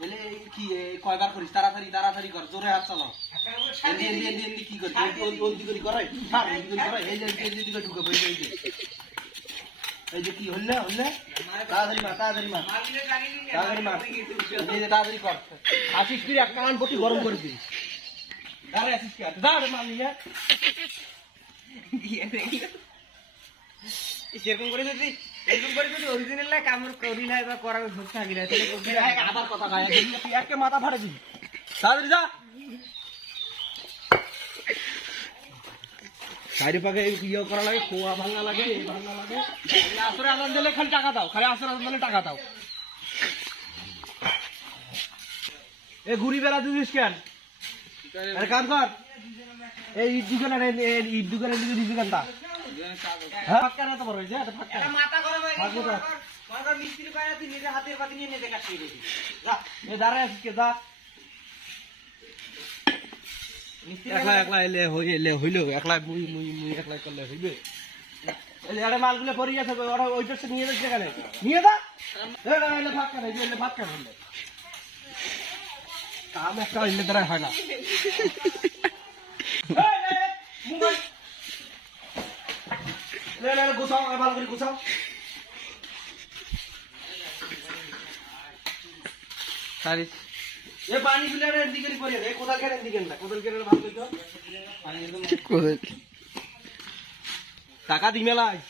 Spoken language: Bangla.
এলে কি কয়বার করিস? তাড়াতাড়ি তাড়াতাড়ি কর জোরে হাত চালাও। এমনি এমনি এমনি এমনি কি ওই- ওই- ওই করাই? দিকে করাই? এই যে এই যে, দিকে ঢুকে যে, এই যে। এই যে কি হইলে হইলে তাড়াতাড়ি মার তাড়াতাড়ি মার। তাড়াতাড়ি মার। এই যে তাড়াতাড়ি কর। আসিস ফিরে এক কান পটি গরম করে দিস। আরে আসিস কি? যা রে মার নিয়ে সেরকম করে যদি এরকম করে যদি অরিজিনাল কামড় করি না বা করা ধরতে থাকি না তাহলে করবি আবার কথা গায়ে তুই মাথা ফাড়ে দিবি তাড়াতাড়ি যা। চারি ইয়ে করা লাগে খোয়া ভাঙা লাগে এই ভাঙা লাগে। খালি আসরে আদান দিলে খালি টাকা দাও খালি আসরে আদান দিলে টাকা দাও। এ ঘুরি বেলা দিস কেন? কাম কর। এই ঈদ দোকানের ঈদ দোকানের দিকে দিবি তো ফাঁকা হয়ে একলা একলা এলে এলে হইল একলা মুই মুই মুই একলা করলে হইবে। আরে মালগুলো পরি আছে ওরা ওই পাশে নিয়ে যাচ্ছে এখানে। নিয়ে না এলে ভাত কেন এলে ভাত কাম একটা হইলে হয় না এই, এই, এই, মোবাইল। লে, লে, গুছাও ভালো করে গুছাও। সারিস এ পানি গুলো এর দিকে পরে দে কোদাল কেন না কোদাল কেন ভালো করে পানি একদম টাকা দি মেলায়।